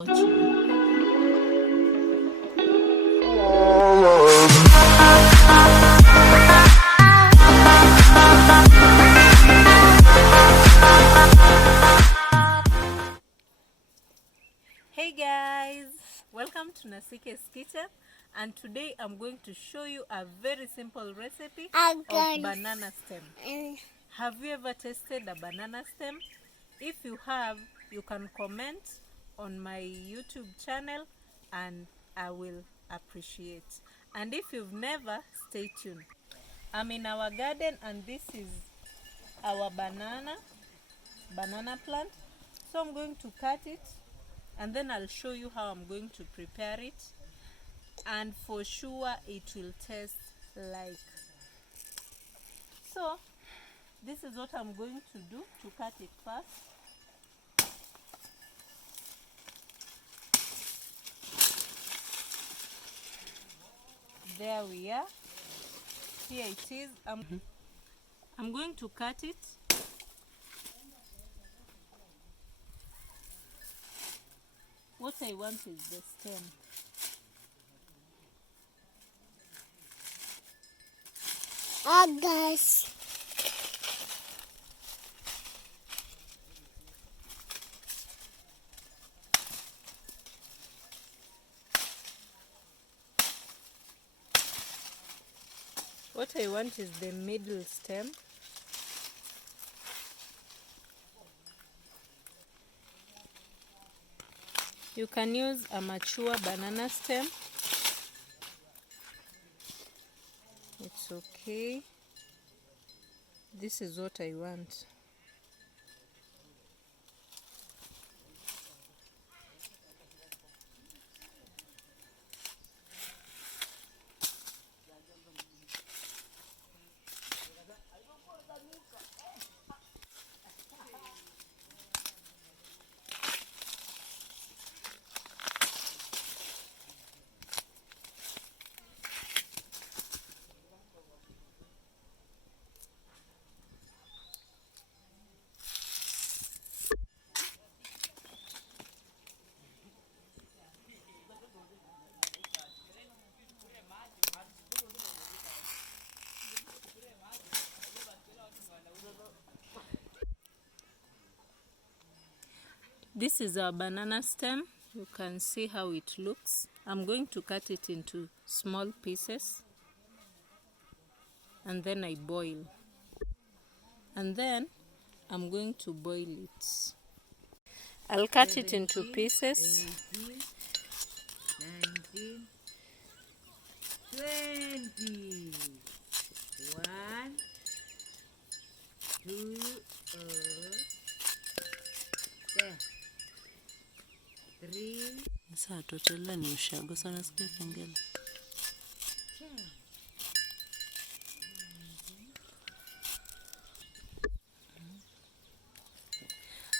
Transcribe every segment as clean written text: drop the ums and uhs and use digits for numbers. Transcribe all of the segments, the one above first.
watching. Hey guys, welcome to Nasike's kitchen, and today I'm going to show you a very simple recipe of banana stem. Have you ever tasted a banana stem? If you have, you can comment on my YouTube channel and I will appreciate. And if you've never, stay tuned. I'm in our garden and this is our banana plant. So I'm going to cut it and then I'll show you how I'm going to prepare it, and for sure it will taste like. So this is what I'm going to do to cut it first. There we are. Here it is. I'm going to cut it. What I want is the stem. Guys. What I want is the middle stem. You can use a mature banana stem. It's okay. This is what I want. This is our banana stem. You can see how it looks. I'm going to cut it into small pieces and then I boil. And then I'm going to boil it. I'll cut it into pieces. 19, 20. 1, 2, 3. Sasa totela ni ushago sana sikia kengele.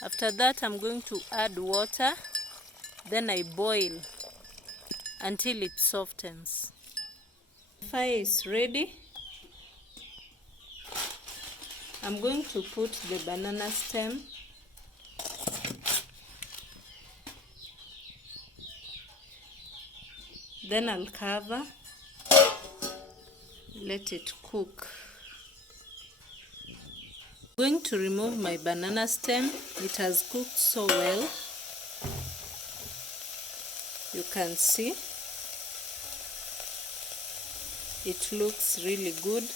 After that, I'm going to add water. Then I boil until it softens. Fire is ready. I'm going to put the banana stem. Then I'll cover. Let it cook. I'm going to remove my banana stem. It has cooked so well. You can see. It looks really good.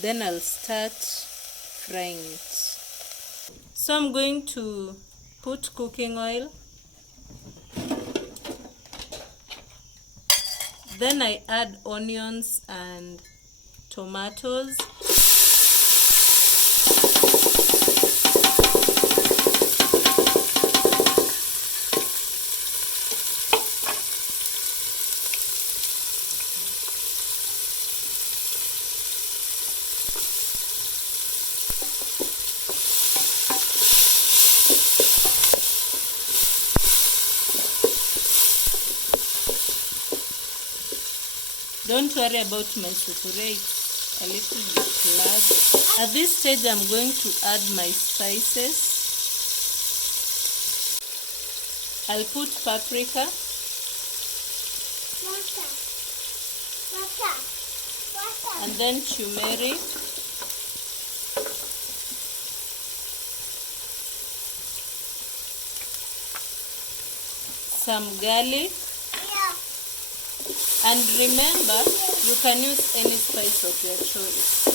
Then I'll start frying it. So I'm going to put cooking oil. Then I add onions and tomatoes. Don't worry about my sufuria, it's a little bit large. At this stage I'm going to add my spices. I'll put paprika. And then turmeric. Some garlic. And remember, you can use any spice of your choice.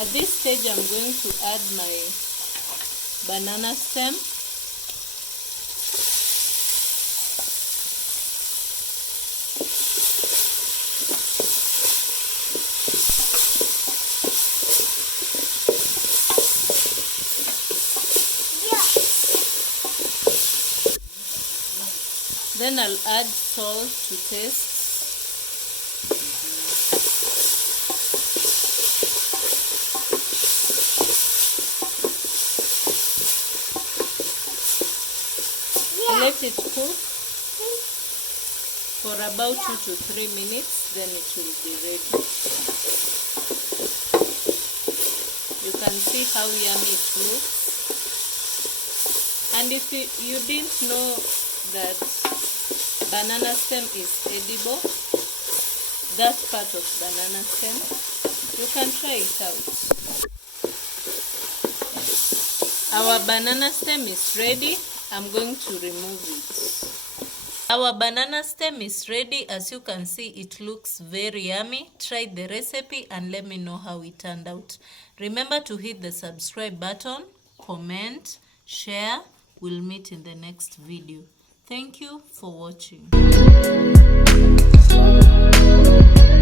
At this stage, I'm going to add my banana stem. Then I'll add salt to taste. Let it cook for about 2 to 3 minutes, then it will be ready. You can see how yummy it looks. And if you didn't know that banana stem is edible, that part of banana stem, you can try it out. Our banana stem is ready. I'm going to remove it. Our banana stem is ready. As you can see, it looks very yummy. Try the recipe and let me know how it turned out. Remember to hit the subscribe button, comment, share. We'll meet in the next video. Thank you for watching.